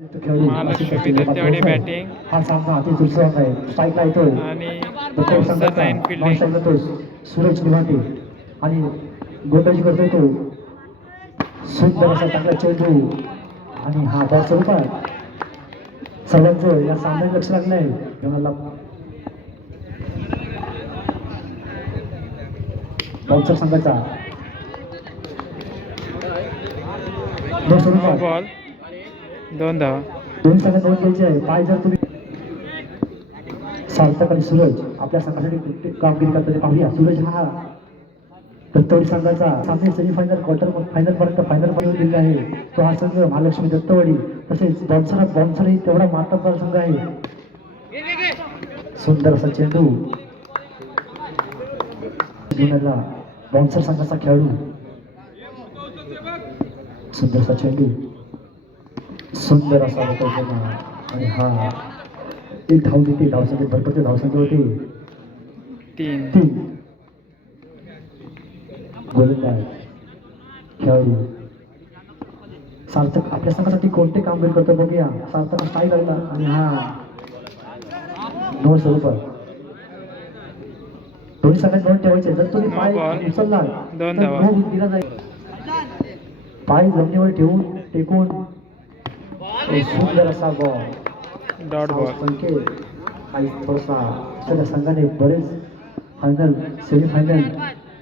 Mahalakshmi दत्तेवाडी batting हा सामना अतिशय सुलभ आहे. स्ट्राईकला येतोय आणि बत्तेवाडी सर संघाचा नाईन नॉन फिल्डिंग. स्ट्राईकला येतोय सूरज निवाटे आणि गोलंदाजी करतोय तो सुंदर असा चांगला चेंडू आणि हा बॉल स्वरूपात सर्वांचं या सामन्यात लक्ष लागलंय. मला बॉलच्या संघाचा नो स्वरूपात बॉल 2 धावा. दोन संघात नोंद घ्यायची आहे. पाय जर तुम्ही सार्थक आणि सूरज आपल्या संघासाठी कामगिरी करताना पाहूया. सूरज हा दत्तवाडी संघाचा सामने सेमीफायनल क्वार्टर फायनल पर्यंत फायनल मध्ये दिलेला आहे. तो हा संघ महालक्ष्मी दत्तवाडी तसेच बॉन्सरही तेवढा मातब्बर संघ आहे. सुंदर असा चेंडू बॉन्सर संघाचा खेळाडू सुंदर असा चेंडू सुंदर असा होता आणि हा एक धाव देते. धावसंख्या भरपूर धावसंख्या होती 3. गोलंदाज खेळाडू सार्थक आपल्या संघासाठी कोणते कामगिरी करतो बघूया. सार्थक स्ट्राईक लागला आणि हा नोट स्वरूपात दोन्ही संघात नोट ठेवायचे. जर तुम्ही पाय उचलला तर नोट दिला जाईल. पाय जमिनीवर ठेवून टेकून सुंदर असा बॉल डॉट बॉल. संकेत आणि थोडासा त्या संघाने बरेच फायनल सेमीफायनल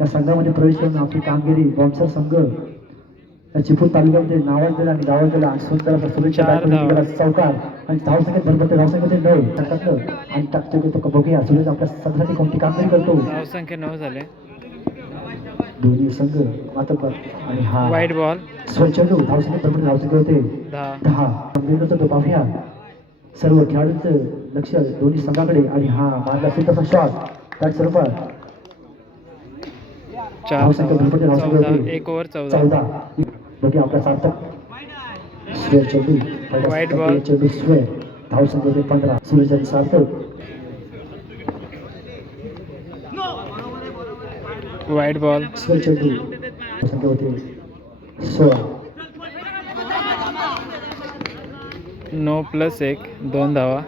या संघामध्ये प्रवेश करून आपली कामगिरी बॉन्सर संघ या चिपळूण तालुक्यामध्ये नावाजलेला आणि गावाजलेला आणि सुंदर असा सुरेश चौकार आणि धावसंख्येत भरभरते धावसंख्येमध्ये 9 टाकलं आणि टाकतो तो बघूया सुरेश आपल्या संघासाठी कोणती कामगिरी करतो. धावसंख्या 9 झाले. दोन्ही संघ मातब्बर आणि हा वाईट बॉल चेंडू धावसंख्येत भरभरते धावसंख्या होते 10. कामगिरी करतो तो पाहूया. सर्व खेळाडूंचं लक्ष दोन्ही संघाकडे आणि हा मारला सुंदर शॉट त्या स्वरूपात 4 धावा. 1 ओव्हर 14. बघूया आपला सार्थक स्वेअर चेंडू वाईट बॉल चेंडू स्वेअर धावसंख्या होते 15. सूरज आणि सार्थक वाईट बॉल स्वेअर चेंडू धावसंख्या होते 16. नो प्लस 1 2 धावा.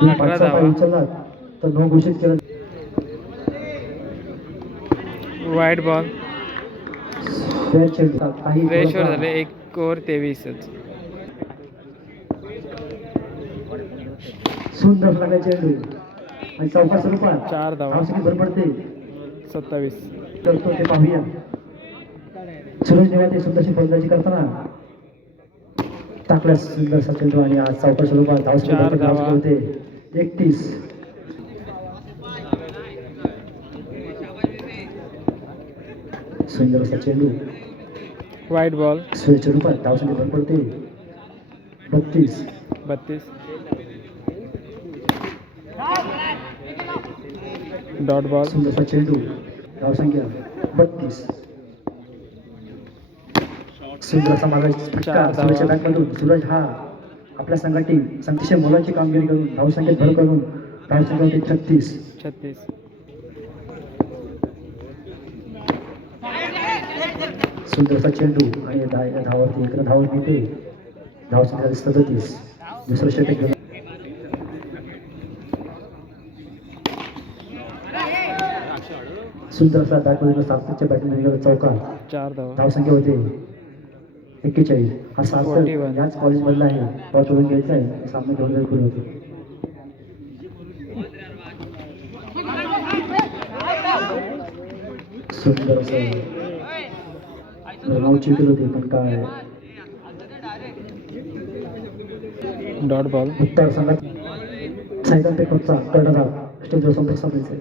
18 धावा. उचलला तर नो घोषित केलं. वाईट बॉल स्वेअर चेंडू काही फ्रेशवर झाले. 1 ओव्हर 23च. सुंदर लागला चेंडू आणि चौका स्वरूपात 4 धावा. धावसंख्या भरभरते 27. करतो ते पाहूया. सूरज निवाते सुंदरशी फलंदाजी करताना टाकल्या सुंदरसा चेंडू आणि आज चौका स्वरूपात धावसंख्या होते 31. सुंदर असा चेंडू वाईट बॉल स्वेच्या रूपात धावसंख्या भरपडते 32. डॉट बॉल सुंदर असा चेंडू धावसंख्या 32. सुंदर असा मागायचा फटका सूरजच्या बॅटमधून. सूरज हा आपल्या संघाची अतिशय मोलाची कामगिरी करून धावसंख्येत भर करून धावसंख्या होते 36. सुंदर असा चेंडू आणि धावावरती इकडे धावत मिळते. धावसंख्या 37. दुसरं षटक घेऊन सुंदर असा बॅटमधून सार्थकच्या बॅटमधून चौका 4 धावा. धावसंख्या होते 41. हा सार्थक याच कॉलेजमधला आहे. टॉच ओढून घ्यायचा आहे. सामने घेऊन जाईल पुढे होते. सुंदर असं नाव चिकल होते पण काय डॉट बॉल उत्तर संघात सायकल पेपरचा कर्णधार स्टेजवर संपर्क साधायचे.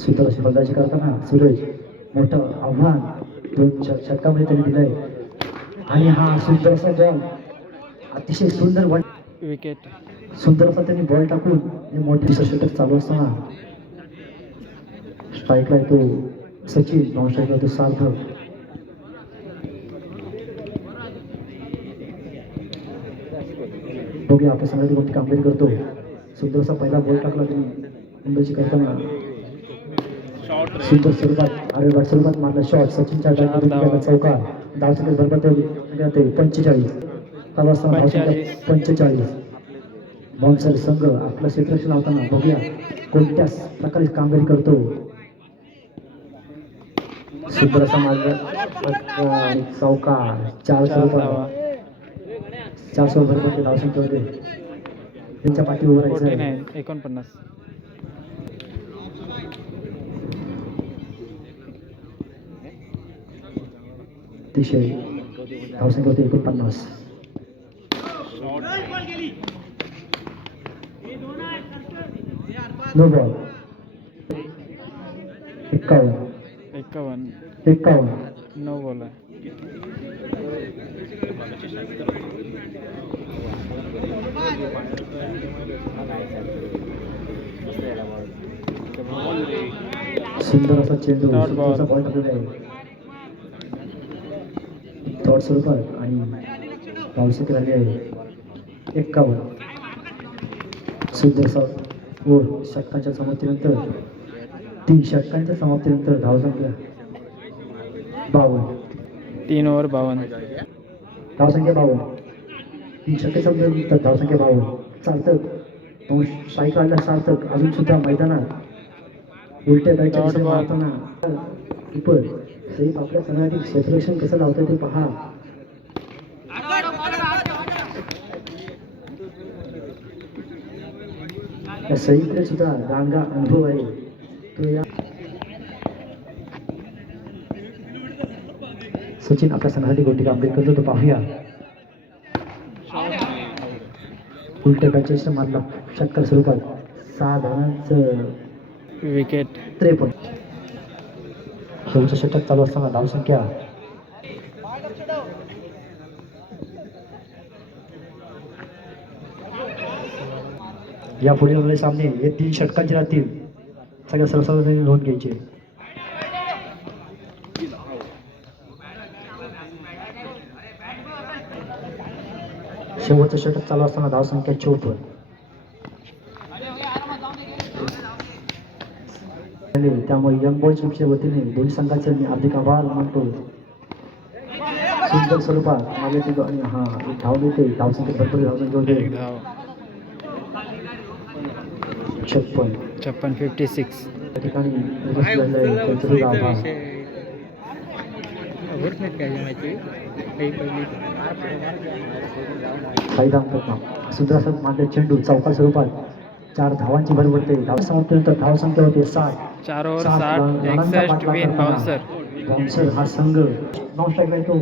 सुंदर अशी फलंदाजी करताना सूरज मोठं आव्हान 2 षटकामध्ये त्यांनी दिलंय आणि हा सुंदर असा बॉल अतिशय सुंदर विकेट. सुंदर असा त्यांनी बॉल टाकून मोठे षटक चालू असताना स्ट्राईकला येतो सचिन, नॉन स्ट्राईकला येतो सार्थक. बघूया आपल्या संघाची कोणती कामगिरी करतो. सुंदर असा पहिला बॉल टाकला त्यांनी फलंदाजी करताना सुंदर स्वरूपात आरेबाट स्वरूपात मारला शॉट सचिनच्या डायरेक्ट चौकार धावसंख्या भरपते 45 धावसंख्या 45 बॉन्सर संघ आपलं क्षेत्ररक्षण लावताना बघूया कोणत्या प्रकारे कामगिरी करतो. सुंदर असा मार्ग चौकार 4 स्वरूपात 400 भरपते धावसंख्या होते. त्यांच्या पाठी उभं राहायचं 49 अतिशय धावसंख्या होते 49. नो बॉल 51 नो बॉल आहे. सुंदर असा चेंडू बॉल टाकलेला आहे डॉट स्वरूपात आणि धावसंख्या झाली आहे 51. सुंदर असा ओव्हर षटकांच्या समाप्तीनंतर 3 षटकांच्या समाप्तीनंतर धावसंख्या 52. 3 ओव्हर 52 धावसंख्या 52. 3 षटकांच्या धावसंख्या 52. सार्थक स्ट्राईक काढला सार्थक अजून सुद्धा मैदानात उलट्या बॅटच्या मारताना कीपर सैफ आपल्या संघातील क्षेत्ररक्षण कसं लावतं ते पहा. या सईकडे सुद्धा रांगा अनुभव आहे तो. या सचिन आपल्या संघासाठी गोटी कामगिरी करतो तो पाहूया. उलट्या बॅटच्या मारला षटकार स्वरूपात 6 धावांचं विकेट 53. शेवटचं षटक चालू असताना धावसंख्या या पुढील होणारे सामने हे 3 षटकांचे राहतील. सगळ्या सर्वसाधारण नोंद घ्यायचे. शेवटचं षटक चालू असताना धावसंख्या 54. त्यामुळे यंग बॉयच्या वतीने दोन्ही संघाचे मी हार्दिक आभार मानतो. सुंदर स्वरूपात मागे हा एक धाव देते धावसंख्या भरपूर धावसंख्या होते 56 त्या ठिकाणी त्यांचा आभार. फायदा सुंदर असं मागे चेंडू चौकार स्वरूपात 4 धावांची भर पडते. धावसंख्या होते 60. 4 ओव्हर 60 61 विन बाउन्सर. बाउन्सर हा संघ नॉन स्ट्राईक तो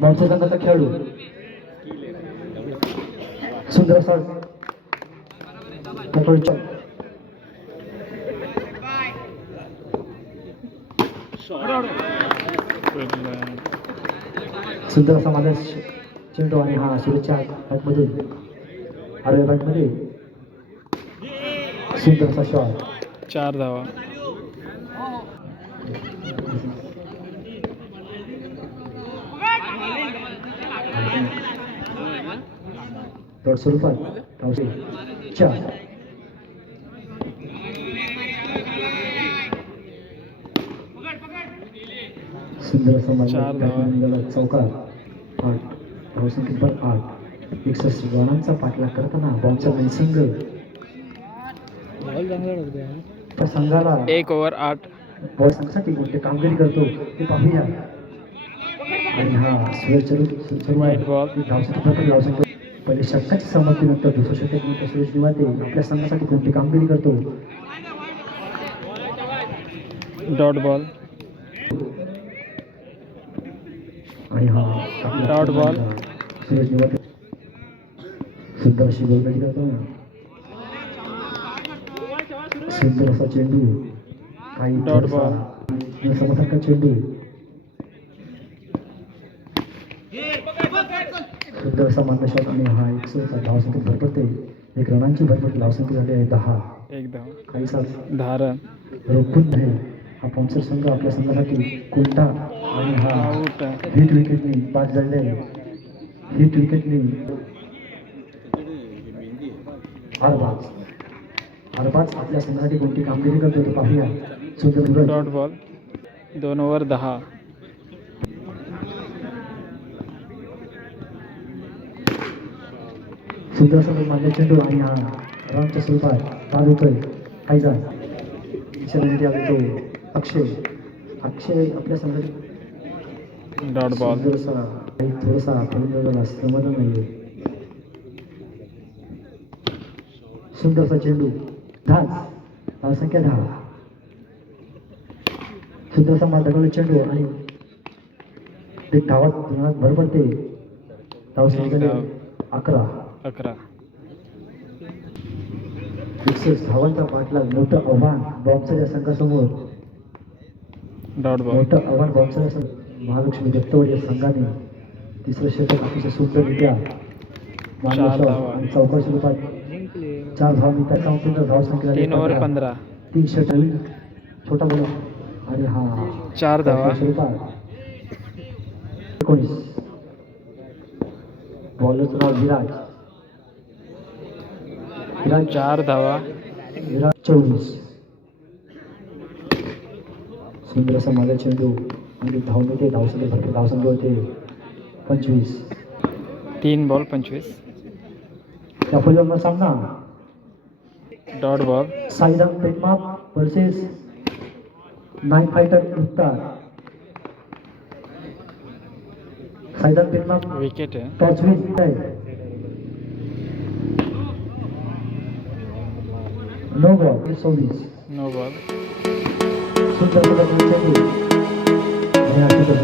बाउन्सर संघाचा खेळाडू. सुंदर असा सुंदर असा माझा चेंडू आणि हा सुरेशच्या बॅटमधून आडव्या बॅटमध्ये सुंदर असा शॉट 4 धावा. डॉट स्वरूपात 4. सुंदर असा माझा चौकार 8 धावसंख्या 8. 61 रनांचा पाठलाग करताना बॉम्बचा संघ त्या संघाला 1 ओव्हर 8 बॉल संघासाठी कोणती कामगिरी करतो ते पाहूया. आणि हा वाईट बॉल धावसंख्या पहिले षटकाच्या समाप्तीनंतर दुसऱ्या षटकानंतर सुरेश निवाते आपल्या संघासाठी कोणती कामगिरी करतो. डॉट बॉल आणि हा डॉट बॉल सुरेश निवाते सुंदर अशी गोलंदाजी करताना सुंदर असा चेंडू काही डॉट बॉल समर्थक चेंडू सुंदर असा मारला शॉट आणि हा 100 धावसंख्या भरपडते. 1 रनांची भरपडते धावसंख्या झाली आहे 10. काही साथ 10 रन रोखून आहे. हा बॉम्सर संघ आपल्या संघासाठी कोणता आणि हा हिट विकेटने बाद झालेला आहे. हिट विकेटने 8 बाद अरबाज आपल्या संघासाठी कोणती कामगिरी करतो ते पाहूया. सुंदर मुलं. Dot ball 2 over 10. सुंदर असं मानले चेंडू आणि हा रनच्या स्वरूपात बाद होतोय. कायजा इशाऱ्यामध्ये आला तो अक्षय. अक्षय आपल्या संघासाठी डॉट बॉल सुंदर असा काही थोडासा फलंदाजाला समाधान नाहीये. सुंदरसा चेंडू धाव संख्या 10. सुंदरसा माल धरलेला चेंडू आणि ते धावात भर पडते. धाव संख्या 11. 61 धावांचा पाठलाग मोठं आव्हान बॉक्सर या संघासमोर. डॉट बॉल मोठं आव्हान बॉक्सर या महालक्ष्मी दत्तवड या संघाने तिसरं षटक अतिशय सुंदररित्या मानलं आणि चौका स्वरूपात 4 धाव मिळतात. संपूर्ण धाव संख्या 3 ओव्हर 15. 3 षटक छोटा बोला आणि हा 4 धावा. स्वरूपात 19. बॉलरचं नाव विराज. 4 धावा. 24. सुंदर असा माझा चेंडू आणि धावने धावसंख्या भरपूर धावसंख्या होते 25. 3 बॉल 25. त्या पहिल्यांदा सामना डॉट बॉल साईराम पेटमाप वर्सेस 9 फायटर उत्तर. साईराम पेटमाप विकेट आहे. टॉस विन आहे. No ball 26. नो बॉल सुंदर चेंडू आणि हा सुंदर